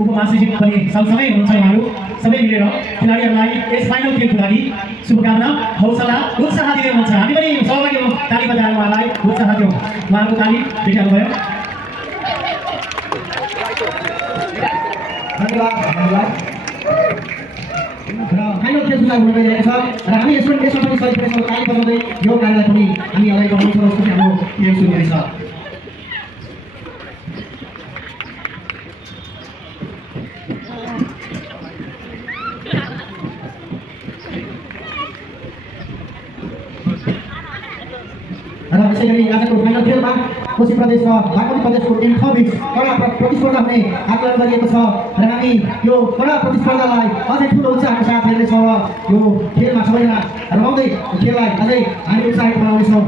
उपमहासचिव पनि सँगसँगै हुनुहुन्छ उहाँहरू सबै मिलेर खेलाडीहरूलाई यस फाइनल खेलको लागि शुभकामना हौसला उत्साह दिँदै हुनुहुन्छ। हामी पनि सहभागी हौँ, ताली बजाएर उहाँलाई उत्साह दिउँ। उहाँहरूको ताली देखिहाल्नुभयो। फाइनल खेल सुरु हुन गइरहेको छ र हामी यसमा पनि सही प्रकारले ताली बजाउँदै यो कार्यलाई पनि हामी अगाडि बढाउछौँ जस्तो हाम्रो खेल सुरु हुँदैछ। र यसैगरी आजको फाइनल खेलमा कोशी प्रदेश र बागमती प्रदेशको टिमबिच कडा प्रतिस्पर्धा हुने आकलन गरिएको छ र हामी यो कडा प्रतिस्पर्धालाई अझै ठुलो उत्साहको साथ हेर्नेछौँ र यो खेलमा सबैजना रमाउँदै खेललाई अझै हामी उत्साहित बनाउनेछौँ।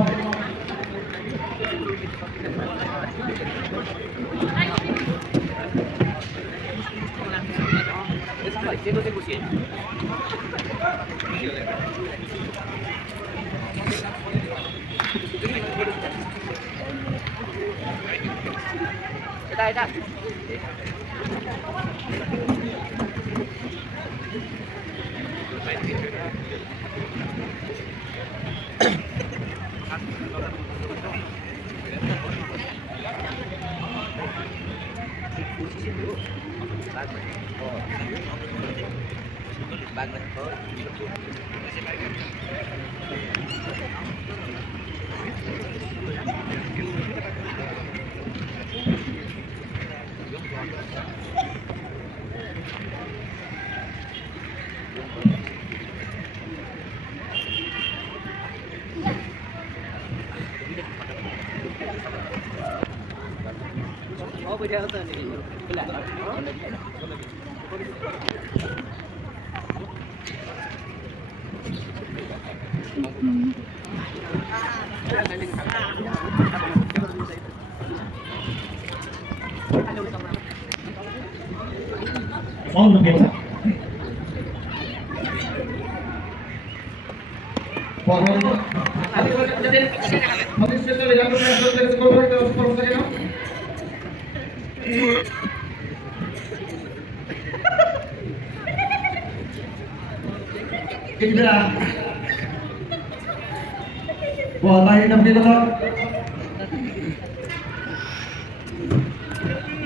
Bola lahir dan berdekat.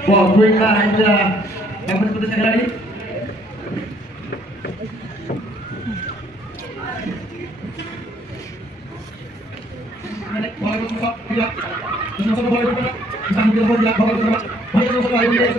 Bola quick line dia. Dapat putus sekali lagi. Bola masuk dia. Terus bola itu. Sambil dia bola bola itu. Bola itu bola itu.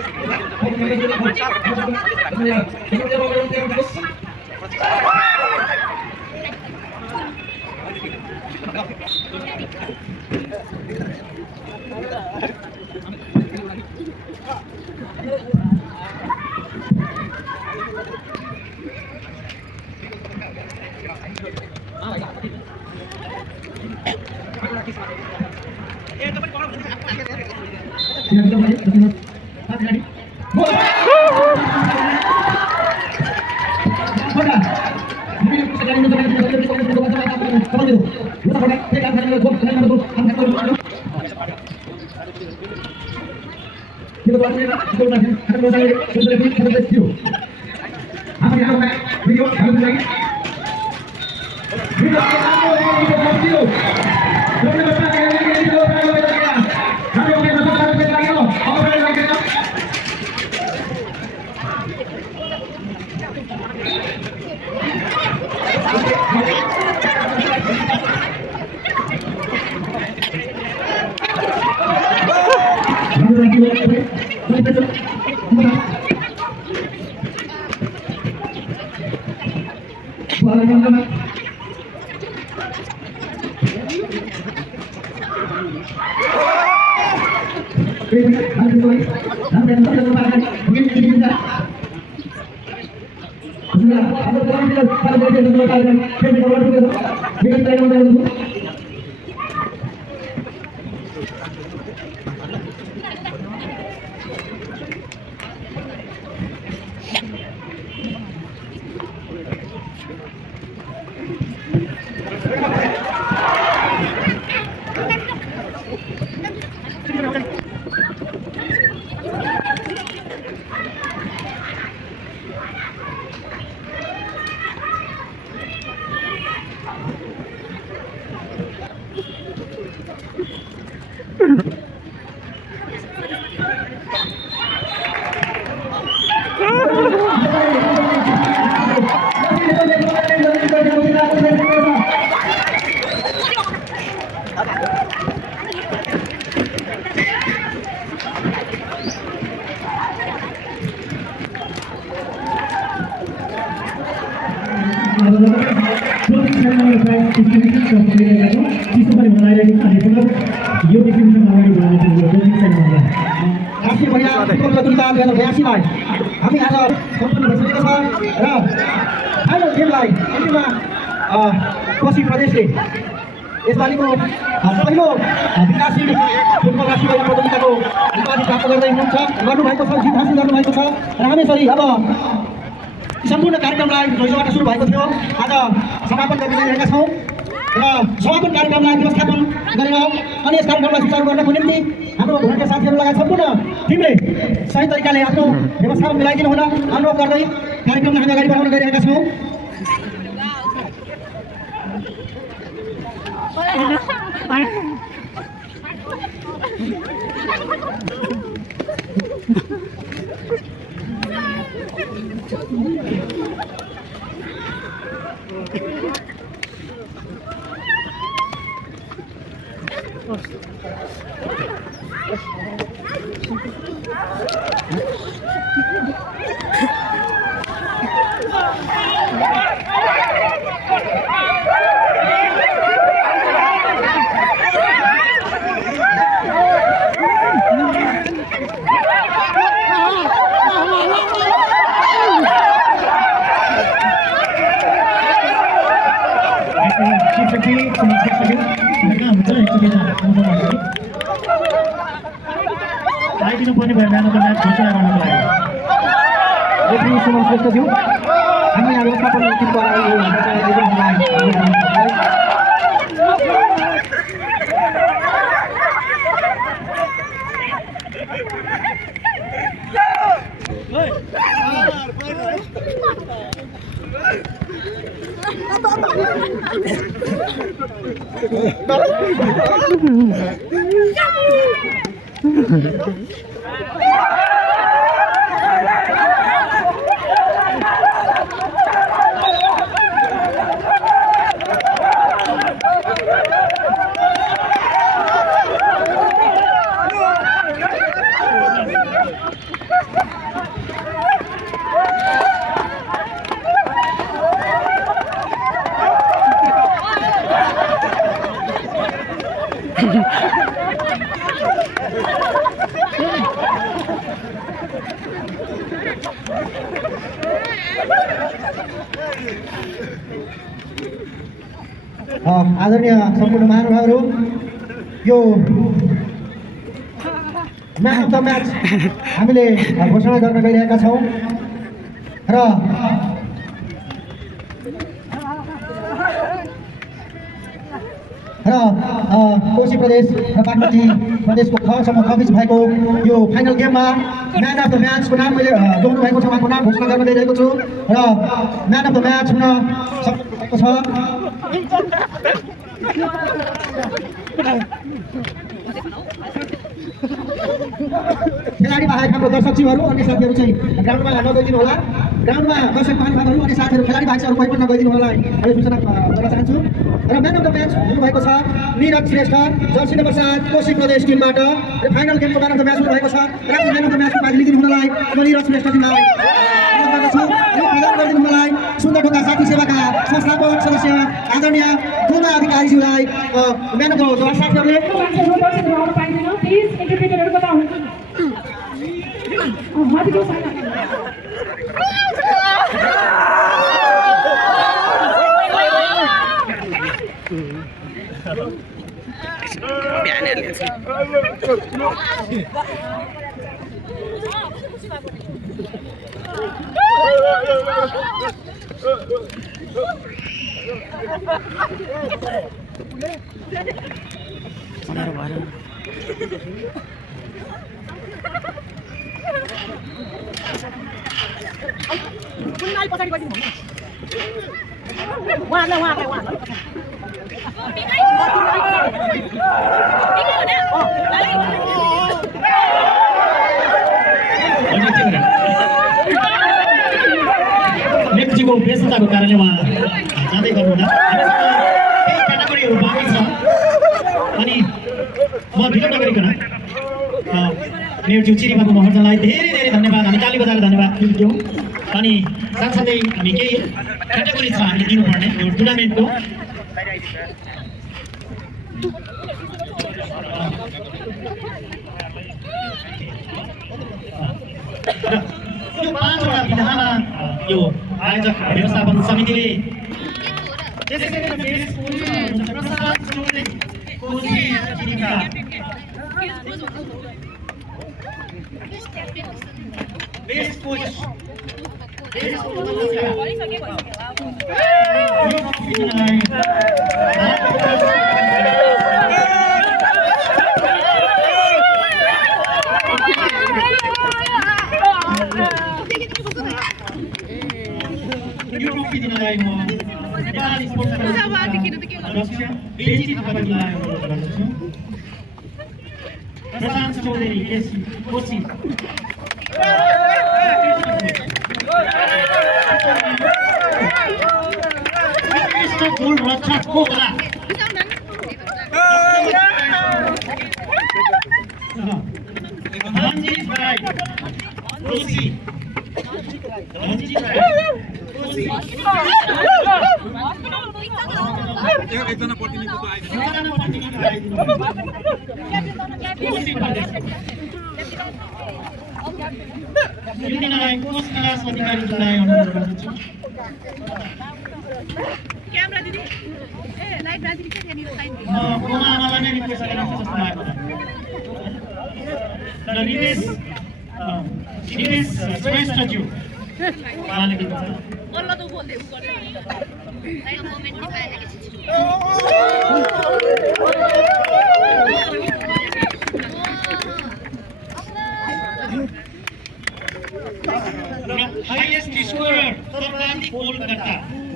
यो डिस्ट्रिब्युसन अगाडि बढाएको यो बेसिक साइडमा राष्ट्रिय महिला फुटबल प्रतियोगिता 2082 लाई हामी आज सम्पन्न भइसकेको छ र फाइनल गेमलाई अन्तिममा कोशी प्रदेशले यसपालिको पहिलो विकासशील फुटबल राष्ट्रिय महिला प्रतियोगिताको उपाधि प्राप्त गर्नुभएको छ, जित हासिल गर्नुभएको छ र हामी यसरी अब सम्पूर्ण कार्यक्रमलाई जोबाट सुरु भएको थियो आज समापन गर्न गइरहेका छौँ र समापन कार्यक्रमलाई व्यवस्थापन गरेर अनि यस कार्यक्रमलाई सुचारू गर्नको निम्ति हाम्रो भोलिका साथीहरू लगायत सम्पूर्ण टिमले सही तरिकाले आफ्नो व्यवस्थापन मिलाइदिनु हुन अनुरोध गर्दै कार्यक्रमलाई हामी अगाडि बढाउन गइरहेका छौँ। आइदिनु पर्ने भयो म्यान अफ द म्याच घोषणा गर्नको लागि रेफ्री सुमन श्रेष्ठज्यू हामी यहाँ व्यवस्थापन टिमको आदरणीय सम्पूर्ण महानुभावहरू यो म्यान अफ द म्याच हामीले घोषणा गर्न गइरहेका छौँ र कोशी प्रदेश र बागमती प्रदेशको खसम्म खबिज भएको यो फाइनल गेममा म्यान अफ द म्याचको नाम मैले जोड्नु भएको छ, उहाँको नाम घोषणा गर्न गइरहेको छु र म्यान अफ द म्याच हुन सक्नु भएको छ खेलाडी बाहेक हाम्रो दर्शकजीहरू अन्य साथीहरू चाहिँ ग्राउन्डमा नगइदिनु होला। ग्राउन्डमा दर्शक महानुभावहरू अन्य साथीहरू खेलाडी बाहेक अरू कोही पनि नगइदिनु होला मैले सूचना गर्न चाहन्छु। र म्यान अफ द म्याच हुनुभएको छ निरज श्रेष्ठ, जर्सी नम्बर 7 कोशी प्रदेश टिमबाट र फाइनल गेमको म्यान अफ द म्याच हुनुभएको छ र म्यान अफ द म्याचको बाजी लिदिनु हुनलाई निरज श्रेष्ठजीलाई अनुरोध गर्दछु। यो प्रदान गरिदिनु हुनलाई सुन्दर ढोका साथी सेवाका संस्थापक सदस्य आदरणीय गुना अधिकारीज्यूलाई म्यान अफ द साथीहरूले लेखजीको व्यस्तताको कारणले उहाँ जाँदै गर्नुहुन्न। केही क्याटेगोरीहरू बाँकी छ अनि म ढिलो नगरिकन नेउज्यू चिरिबाबु महर्जनलाई धेरै धेरै धन्यवाद, हामी ताली बजाएर धन्यवाद दिन्छौँ। अनि साथसाथै हामी केही क्याटेगोरी छ हामीले दिनुपर्ने यो टुर्नामेन्टको यो आयोजक व्यवस्थापन समितिले त्यसै गरी बेस कोचमा हुनुहुन्छ प्रसाद चौधरी कोची जिल्ला बेस कोच यो ट्रफी दिनलाई म नेपाली स्पोर्ट्स बेन्ची तपाईँलाई अनुरोध गर्दछु प्रशान्त चौधरी केसी कोची गोल रक्षक को होला धनजीत राई कोची धनजीत राई कोची एकजना प्रतिनिधित्व दिनलाई कोच क्लास अधिकारीलाई अनुरोध गर्दछु क्यामेरा दिदी ए लाइभ राजनीति के त्यहाँनिर साइन कोमालाई नै रिक्वेस्ट गरेको जस्तो लाग्यो र निवेश श्रेष्ठज्यू उहाँले दिनुहुन्छ अल्लाह तो बोल दे उ गर्ने लाइक मोमेन्ट निकालेको हाईएस्ट स्कोरर सर्वाधिक गोल करता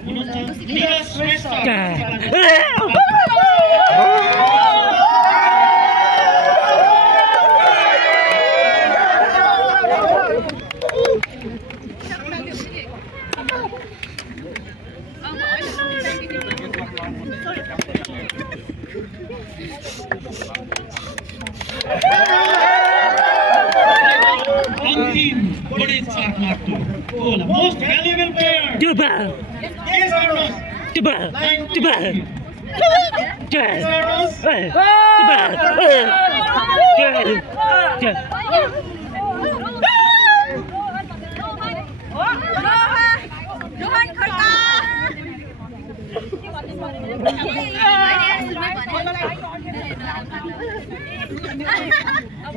हुनुहुन्छ निरज श्रेष्ठ अंतिम बड़े 4 lakh goal most valuable player yes or no Johan Khadka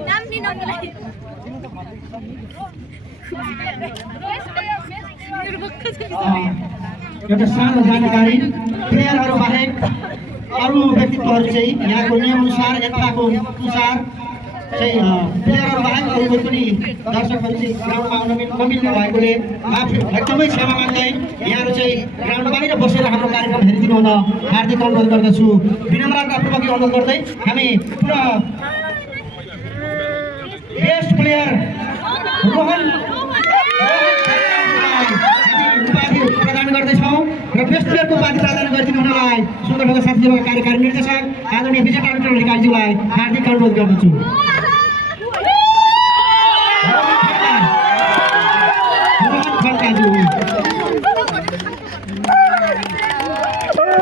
नाम नि नम्बरलाई एउटा सानो जानकारी प्लेयरहरू बाहेक अरू व्यक्तित्वहरू चाहिँ यहाँको नियमअनुसार यथाको अनुसार चाहिँ प्लेयरहरू बाहेक अरू कोही पनि दर्शकहरू चाहिँ ग्राउन्डमा आउन नमिल्ने भएकोले आफू एकदमै क्षमा माग्दै यहाँहरू चाहिँ ग्राउन्ड बाहिर बसेर हाम्रो कार्यक्रम हेरिदिनु हुन हार्दिक अनुरोध गर्दछु विनम्रतापूर्वक अनुरोध गर्दै हामी पुनः बेस्ट प्लेयर रोहन उपाधि प्रदान गर्दैछौँ र बेस्ट प्लेयरको उपाधि प्रदान गरिदिनु हुनलाई सुन्दरढोका साथीहरूका कार्यकारी निर्देशक आदरणीय विजय डाक्टर अधिकारीज्यूलाई हार्दिक अनुरोध गर्दछु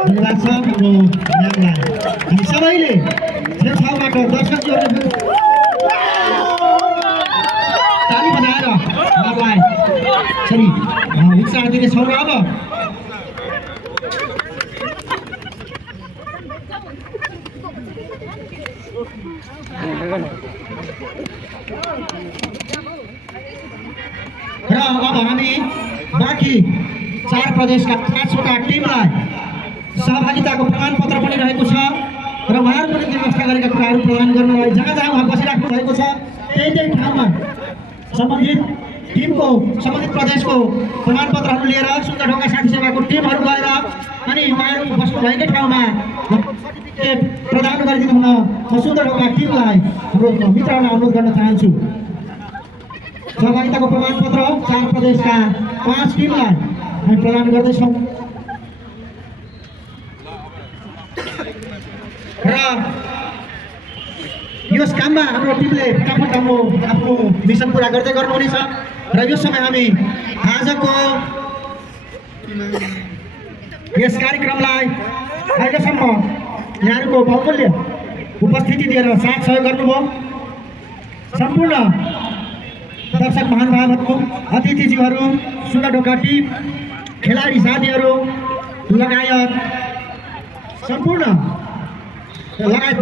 धन्यवाद छ हाम्रो म्यामलाई हामी सबैले छेउछाउबाट दर्शकहरूले ताली बजाएर उहाँलाई यसरी उत्साह दिनेछौँ र अब हामी बाँकी 4 प्रदेशका 5वटा टिमलाई सहभागिताको प्रमाणपत्र पनि रहेको छ र उहाँहरूको निम्ति व्यवस्था गरेका कुराहरू प्रदान गर्नलाई जहाँ जहाँ उहाँ बसिराख्नु भएको छ त्यही ठाउँमा सम्बन्धित टिमको सम्बन्धित प्रदेशको प्रमाणपत्रहरू लिएर सुन्दरढोका साथी सेवाको टिमहरू गएर अनि उहाँहरू बस्नुभएकै ठाउँमा प्रदान गरिदिनु हुन म सुन्दरढोका टिमलाई हाम्रो मित्रहरूलाई अनुरोध गर्न चाहन्छु सहभागिताको प्रमाणपत्र 4 प्रदेशका 5 टिमलाई हामी प्रदान गर्दैछौँ र यस काममा हाम्रो टिमले फटाफट आफ्नो मिसन पुरा गर्दै गर्नुहुनेछ र यो समय हामी आजको यस कार्यक्रमलाई अहिलेसम्म यहाँहरूको बहुमूल्य उपस्थिति दिएर साथ सहयोग गर्नुभयो सम्पूर्ण दर्शक महानुभावहरू अतिथिज्यूहरू सुगा ढोका टिम खेलाडी साथीहरू लगायत सम्पूर्ण लगायत